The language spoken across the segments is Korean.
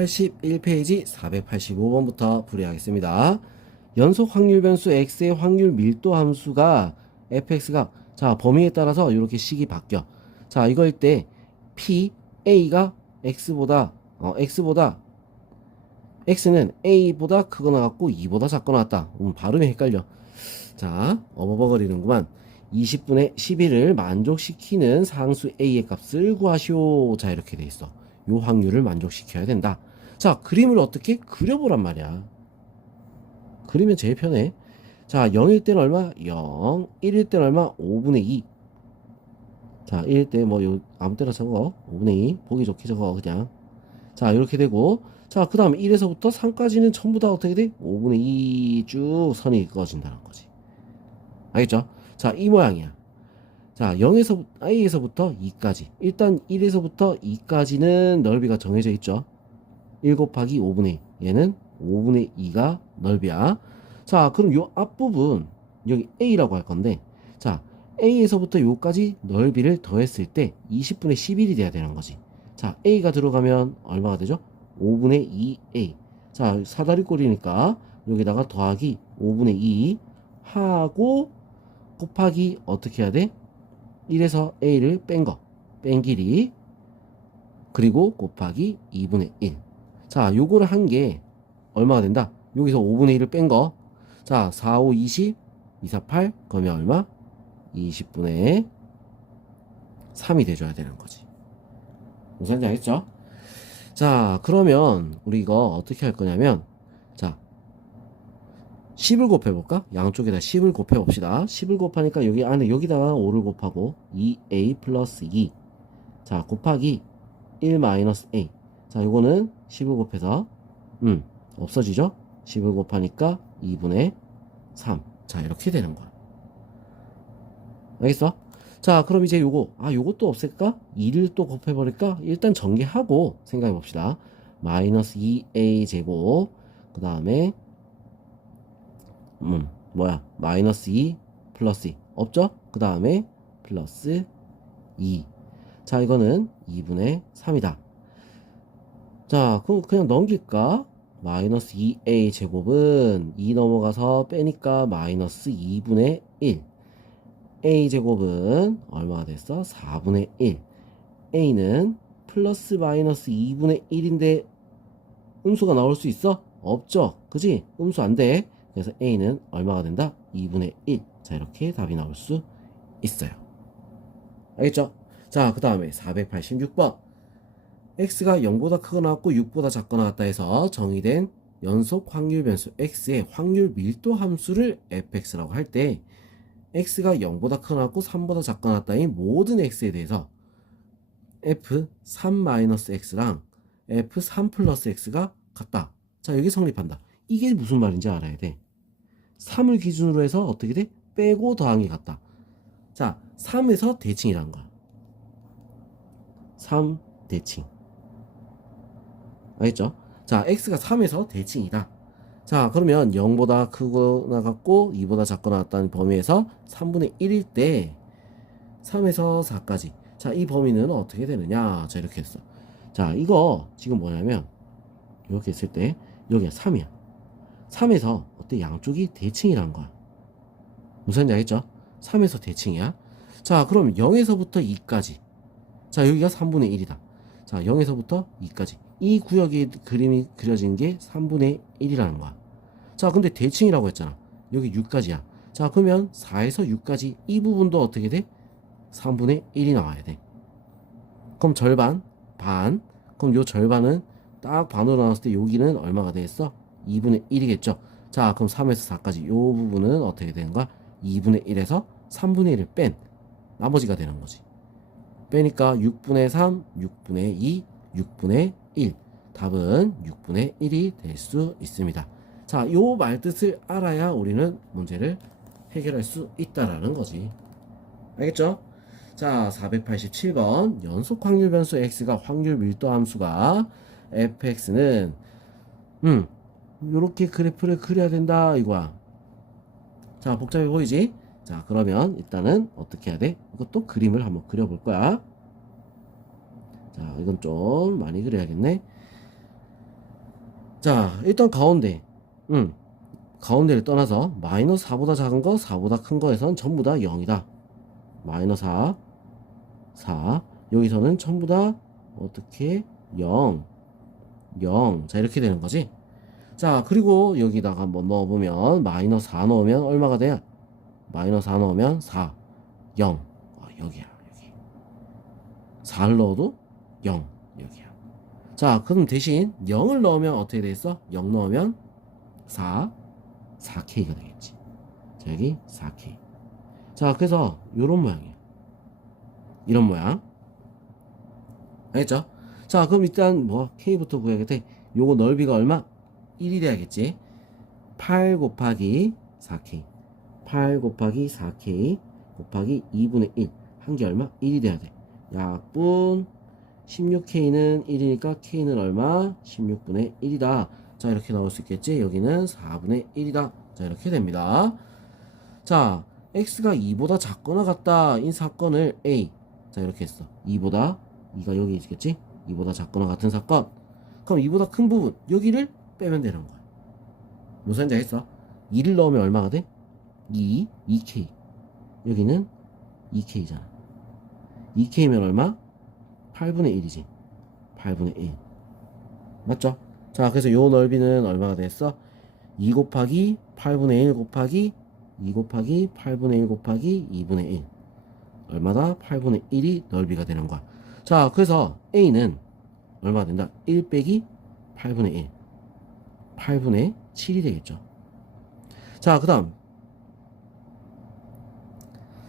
81페이지 485번부터 풀이하겠습니다. 연속 확률 변수 x의 확률 밀도 함수가 fx가 자 범위에 따라서 이렇게 식이 바뀌어. 자 이거일 때 p a가 x는 a보다 크거나 같고 2보다 작거나 같다. 발음이 헷갈려. 자 어버버거리는구만. 20분의 11을 만족시키는 상수 a의 값을 구하시오. 자 이렇게 돼 있어. 요 확률을 만족시켜야 된다. 자 그림을 어떻게 그려보란 말이야. 그리면 제일 편해. 자 0일 때는 얼마? 0. 1일 때는 얼마? 5분의 2. 자 1일 때 뭐 아무 때나 적어. 5분의 2 보기 좋게 적어 그냥. 자 이렇게 되고, 자 그 다음에 1에서부터 3까지는 전부 다 어떻게 돼? 5분의 2 쭉 선이 그어진다는 거지. 알겠죠? 자 이 모양이야. 자 0에서 a에서부터 2까지, 일단 1에서부터 2까지는 넓이가 정해져 있죠. 1 곱하기 5분의 2, 얘는 5분의 2가 넓이야. 자 그럼 요 앞부분 여기 a라고 할 건데, 자 a에서부터 요까지 넓이를 더했을 때 20분의 11이 돼야 되는 거지. 자 a가 들어가면 얼마가 되죠? 5분의 2a. 자 사다리꼴이니까 여기다가 더하기 5분의 2 하고 곱하기 어떻게 해야 돼? 1에서 a를 뺀 길이, 그리고 곱하기 2분의 1. 자 요거를 한 게 얼마가 된다? 여기서 5분의 1을 뺀 거. 자 4, 5, 20, 2, 4, 8 그러면 얼마? 20분의 3이 돼줘야 되는 거지. 무슨 말인지 알겠죠? 자 그러면 우리 이거 어떻게 할 거냐면, 자 10을 곱해볼까? 양쪽에다 10을 곱해봅시다. 10을 곱하니까 여기 안에 여기다가 5를 곱하고 2a 플러스 2. 자 곱하기 1 마이너스 a. 자 요거는 10을 곱해서 없어지죠? 10을 곱하니까 2분의 3. 자 이렇게 되는 거야. 알겠어? 자 그럼 이제 요것도 없앨까? 2를 또 곱해버릴까? 일단 전개하고 생각해 봅시다. 마이너스 2a 제곱, 그 다음에 마이너스 2 플러스 2 없죠? 그 다음에 플러스 2. 자 이거는 2분의 3이다. 자 그럼 그냥 넘길까? 마이너스 2a 제곱은 2 넘어가서 빼니까 마이너스 2분의 1. a 제곱은 얼마가 됐어? 4분의 1. a는 플러스 마이너스 2분의 1인데 음수가 나올 수 있어? 없죠? 그지? 음수 안 돼. 그래서 a는 얼마가 된다? 2분의 1. 자 이렇게 답이 나올 수 있어요. 알겠죠? 자 그 다음에 486번. x가 0보다 크거나 같고 6보다 작거나 같다 해서 정의된 연속 확률 변수 x의 확률 밀도 함수를 fx라고 할 때, x가 0보다 크거나 같고 3보다 작거나 같다인 모든 x에 대해서 f3-x랑 f3 플러스 x가 같다. 자 여기 성립한다. 이게 무슨 말인지 알아야 돼. 3을 기준으로 해서 어떻게 돼? 빼고 더한 게 같다. 자 3에서 대칭이라는 거야. 3 대칭. 알겠죠? 자 x가 3에서 대칭이다. 자 그러면 0보다 크거나 같고 2보다 작거나 같다는 범위에서 3분의 1일 때 3에서 4까지, 자 이 범위는 어떻게 되느냐. 자 이렇게 했어. 자 이거 지금 뭐냐면 이렇게 했을 때 여기가 3이야 3에서 어때? 양쪽이 대칭이라는 거야. 무슨 말인지 알겠죠? 3에서 대칭이야. 자 그럼 0에서부터 2까지, 자 여기가 3분의 1이다. 자 0에서부터 2까지 이 구역의 그림이 그려진 게 3분의 1이라는 거야. 자 근데 대칭이라고 했잖아. 여기 6까지야. 자 그러면 4에서 6까지 이 부분도 어떻게 돼? 3분의 1이 나와야 돼. 그럼 절반, 반. 그럼 요 절반은 딱 반으로 나눴을 때 여기는 얼마가 되겠어? 2분의 1이겠죠. 자 그럼 3에서 4까지 요 부분은 어떻게 되는 거야? 2분의 1에서 3분의 1을 뺀 나머지가 되는 거지. 빼니까 6분의 3, 6분의 2, 6분의 1. 답은 6분의 1이 될 수 있습니다. 자, 요 말뜻을 알아야 우리는 문제를 해결할 수 있다라는 거지. 알겠죠? 자, 487번. 연속 확률 변수 x가 확률 밀도 함수가 fx는 요렇게 그래프를 그려야 된다 이거야. 자, 복잡해 보이지? 자, 그러면 일단은 어떻게 해야 돼? 이것도 그림을 한번 그려볼 거야. 자, 이건 좀 많이 그려야겠네. 자, 일단 가운데. 가운데를 떠나서 마이너스 4보다 작은 거, 4보다 큰 거에선 전부 다 0이다. 마이너스 4, 4. 여기서는 전부 다 어떻게 0, 0. 자, 이렇게 되는 거지. 자, 그리고 여기다가 한번 넣어보면 마이너스 4 넣으면 얼마가 돼요? 마이너스 4 넣으면 4, 0. 여기야, 여기. 4를 넣어도 0, 여기야. 자, 그럼 대신 0을 넣으면 어떻게 되겠어? 0 넣으면 4, 4K가 되겠지. 자, 여기 4K. 자, 그래서 요런 모양이에요. 이런 모양. 알겠죠? 자, 그럼 일단 뭐 K부터 구해야겠대. 요거 넓이가 얼마? 1이 돼야겠지. 8 곱하기 4K. 8 곱하기 4K 곱하기 2분의 1. 한 게 얼마? 1이 돼야 돼. 약분 16K는 1이니까 K는 얼마? 16분의 1이다. 자, 이렇게 나올 수 있겠지. 여기는 4분의 1이다. 자, 이렇게 됩니다. 자, X가 2보다 작거나 같다 인 사건을 A. 자, 이렇게 했어. 2보다 2가 여기 있겠지. 2보다 작거나 같은 사건. 그럼 2보다 큰 부분 여기를 빼면 되는 거야. 무슨 자 했어? 2를 넣으면 얼마가 돼? 2K. 여기는 2K잖아. 2K면 얼마? 8분의 1이지. 8분의 1. 맞죠? 자, 그래서 요 넓이는 얼마가 됐어? 2 곱하기 8분의 1 곱하기 2 곱하기 8분의 1 곱하기 2분의 1. 얼마다? 8분의 1이 넓이가 되는 거야. 자, 그래서 A는 얼마가 된다? 1 빼기 8분의 1. 8분의 7이 되겠죠. 자, 그 다음.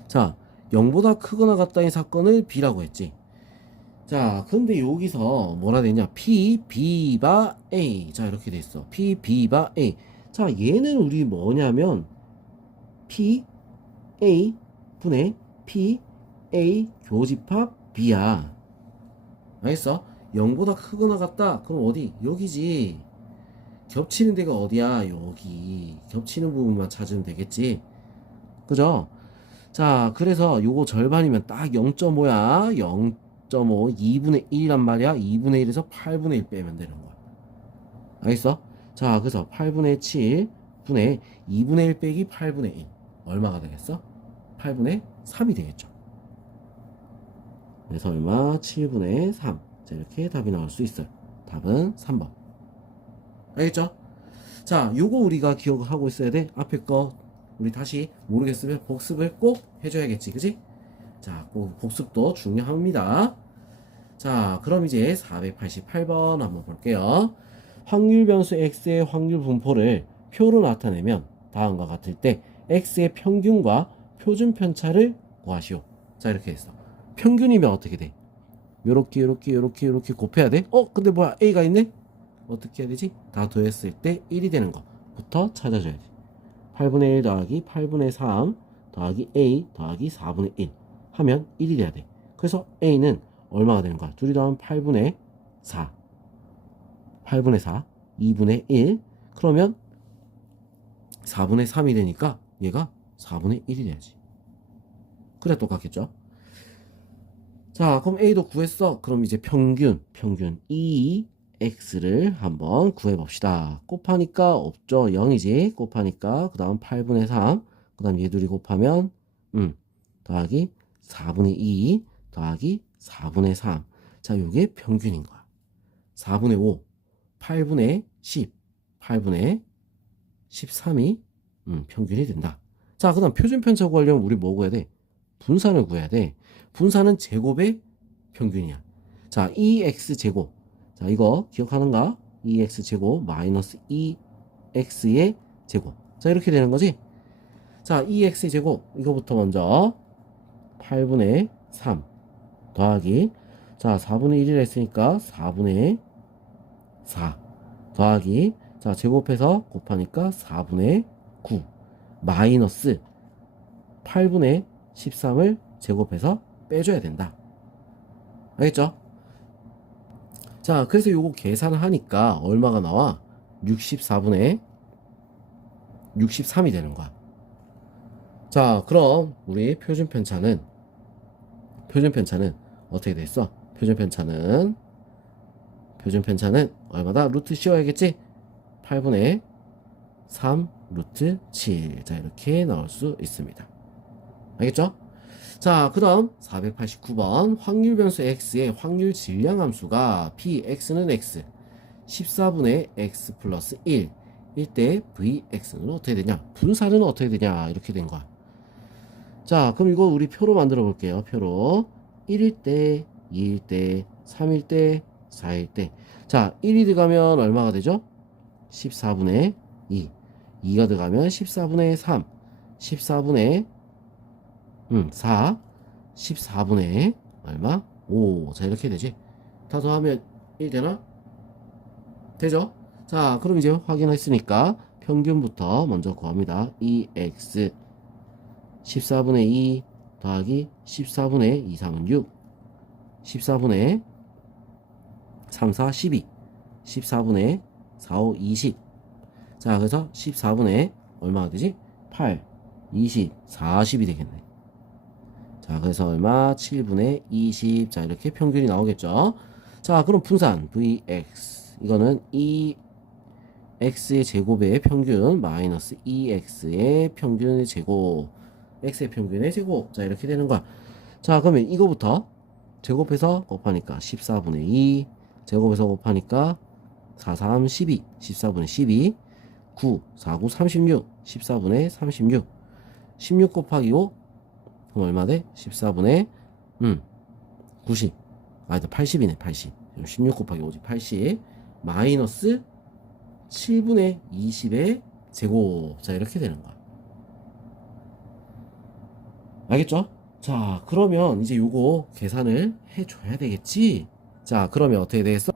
자, 0보다 크거나 같다는 사건을 B라고 했지. 자, 근데 여기서 뭐라 되냐? P, B바 A. 자, 이렇게 돼 있어. P, B바 A. 자, 얘는 우리 뭐냐면 P, A 분의 P, A 교집합 B야. 알겠어? 0보다 크거나 같다. 그럼 어디? 여기지. 겹치는 데가 어디야? 여기. 겹치는 부분만 찾으면 되겠지. 그죠? 자, 그래서 요거 절반이면 딱 0.5야. 0.5, 2분의 1이란 말이야. 2분의 1에서 8분의 1 빼면 되는 거야. 알겠어? 자, 그래서 8분의 7 분의 2분의 1 빼기 8분의 1. 얼마가 되겠어? 8분의 3이 되겠죠. 그래서 얼마? 7분의 3. 자, 이렇게 답이 나올 수 있어요. 답은 3번. 알겠죠? 자, 요거 우리가 기억하고 있어야 돼. 앞에 거 우리 다시 모르겠으면 복습을 꼭 해줘야겠지. 그지? 자, 꼭 복습도 중요합니다. 자, 그럼 이제 488번 한번 볼게요. 확률 변수 x의 확률 분포를 표로 나타내면 다음과 같을 때 x의 평균과 표준 편차를 구하시오. 자, 이렇게 했어. 평균이면 어떻게 돼? 요렇게 곱해야 돼? 근데 뭐야? a가 있네? 어떻게 해야 되지? 다 더했을 때 1이 되는 거부터 찾아줘야지. 8분의 1 더하기 8분의 3 더하기 a 더하기 4분의 1 하면 1이 돼야 돼. 그래서 a는 얼마가 되는 거야? 둘이 더하면 8분의 4. 8분의 4, 2분의 1. 그러면 4분의 3이 되니까 얘가 4분의 1이 돼야지. 그래 똑같겠죠? 자, 그럼 a도 구했어. 그럼 이제 평균 2x를 한번 구해봅시다. 곱하니까 없죠. 0이지. 곱하니까 그 다음 8분의 3, 그 다음 얘 둘이 곱하면 더하기 4분의 2 더하기 4분의 3. 자, 요게 평균인 거야. 4분의 5, 8분의 10, 8분의 13이 평균이 된다. 자, 그 다음 표준 편차 구하려면 우리 뭐 구해야 돼? 분산을 구해야 돼. 분산은 제곱의 평균이야. 자, 2x제곱. 자, 이거 기억하는가? 2x제곱 마이너스 2x의 제곱. 자, 이렇게 되는 거지? 자, 2x제곱. 이거부터 먼저 8분의 3 더하기, 자, 4분의 1이라 했으니까 4분의 4 더하기, 자, 제곱해서 곱하니까 4분의 9 마이너스 8분의 13을 제곱해서 빼줘야 된다. 알겠죠? 자, 그래서 요거 계산을 하니까 얼마가 나와? 64분의 63이 되는 거야. 자, 그럼 우리 표준 편차는 어떻게 됐어? 표준 편차는 얼마다? 루트 씌워야겠지? 8분의 3 루트 7. 자, 이렇게 나올 수 있습니다. 알겠죠? 자, 그 다음 489번 확률 변수 x의 확률 질량 함수가 px는 x 14분의 x 플러스 1 1대 vx는 어떻게 되냐? 분산은 어떻게 되냐? 이렇게 된 거야. 자, 그럼 이거 우리 표로 만들어 볼게요. 표로 1일 때, 2일 때, 3일 때, 4일 때. 자, 1이 들어가면 얼마가 되죠? 14분의 2. 2가 들어가면 14분의 3. 14분의 4. 14분의 얼마? 5. 자, 이렇게 되지. 다 더하면 1 되나? 되죠? 자, 그럼 이제 확인했으니까 평균부터 먼저 구합니다. 2x 14분의 2 더하기 14분의 2, 3은 6 14분의 3, 4, 12 14분의 4, 5, 20 자, 그래서 14분의 얼마가 되지? 8, 20, 40이 되겠네. 자, 그래서 얼마? 7분의 20. 자, 이렇게 평균이 나오겠죠? 자, 그럼 분산 vx 이거는 2x의 제곱의 평균 마이너스 2x의 평균의 제곱 x의 평균의 제곱. 자, 이렇게 되는 거야. 자, 그러면 이거부터 제곱해서 곱하니까 14분의 2 제곱해서 곱하니까 4, 3, 12 14분의 12 9, 4, 9, 36 14분의 36 16 곱하기 5 그럼 얼마 돼? 14분의 90 아니다 80이네 80 16 곱하기 5지 80 마이너스 7분의 20의 제곱. 자, 이렇게 되는 거야. 알겠죠? 자, 그러면 이제 요거 계산을 해줘야 되겠지? 자, 그러면 어떻게 되겠어?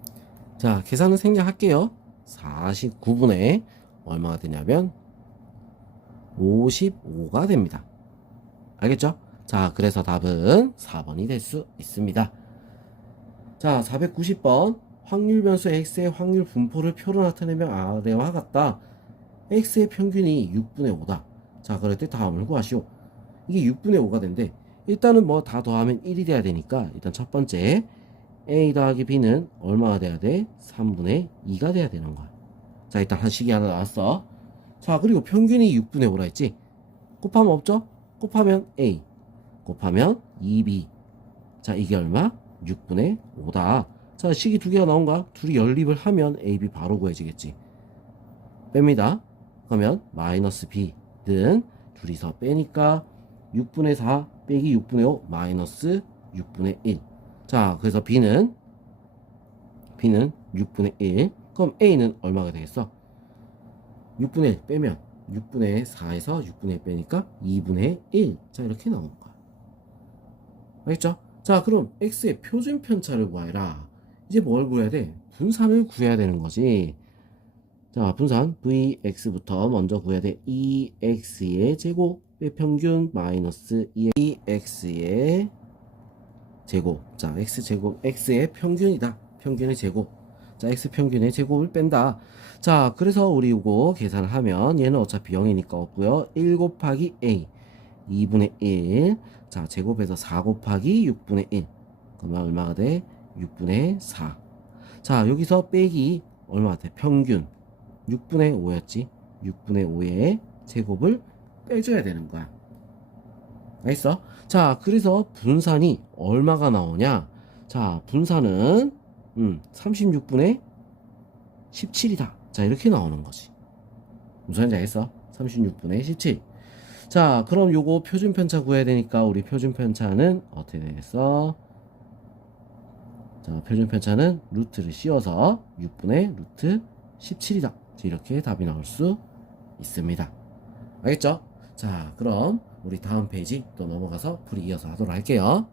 자, 계산을 생략할게요. 49분의 얼마가 되냐면 55가 됩니다. 알겠죠? 자, 그래서 답은 4번이 될 수 있습니다. 자, 490번 확률 변수 x의 확률 분포를 표로 나타내면 아래와 같다. x의 평균이 6분의 5다. 자, 그럴 때 다음을 구하시오. 이게 6분의 5가 된대. 일단은 뭐 다 더하면 1이 돼야 되니까 일단 첫 번째 a 더하기 b는 얼마가 돼야 돼? 3분의 2가 돼야 되는 거야. 자, 일단 한 식이 하나 나왔어. 자, 그리고 평균이 6분의 5라 했지? 곱하면 없죠? 곱하면 a 곱하면 2b. 자, 이게 얼마? 6분의 5다. 자, 식이 두 개가 나온 거야. 둘이 연립을 하면 ab 바로 구해지겠지. 뺍니다. 그러면 마이너스 b는 둘이서 빼니까 6분의 4 빼기 6분의 5 마이너스 6분의 1. 자, 그래서 b는 6분의 1. 그럼 a는 얼마가 되겠어? 6분의 1 빼면 6분의 4에서 6분의 1 빼니까 2분의 1. 자, 이렇게 나오는 거야. 알겠죠? 자, 그럼 x의 표준 편차를 구해라. 이제 뭘 구해야 돼? 분산을 구해야 되는 거지. 자, 분산 vx부터 먼저 구해야 돼. 2x의 제곱의 평균 마이너스 2x의 제곱. 자, x제곱 x의 평균이다. 평균의 제곱. 자, x 평균의 제곱을 뺀다. 자, 그래서 우리 이거 계산을 하면 얘는 어차피 0이니까 없고요. 1 곱하기 a 2분의 1. 자, 제곱해서 4 곱하기 6분의 1. 그러면 얼마가 돼? 6분의 4. 자, 여기서 빼기 얼마가 돼? 평균 6분의 5였지. 6분의 5의 제곱을 빼줘야 되는 거야. 알겠어? 자, 그래서 분산이 얼마가 나오냐? 자, 분산은 36분의 17이다. 자, 이렇게 나오는 거지. 무슨 말인지 알겠어? 36분의 17. 자, 그럼 요거 표준 편차 구해야 되니까 우리 표준 편차는 어떻게 되겠어? 자, 표준 편차는 루트를 씌워서 6분의 루트 17이다. 이렇게 답이 나올 수 있습니다. 알겠죠? 자, 그럼 우리 다음 페이지 또 넘어가서 풀이 이어서 하도록 할게요.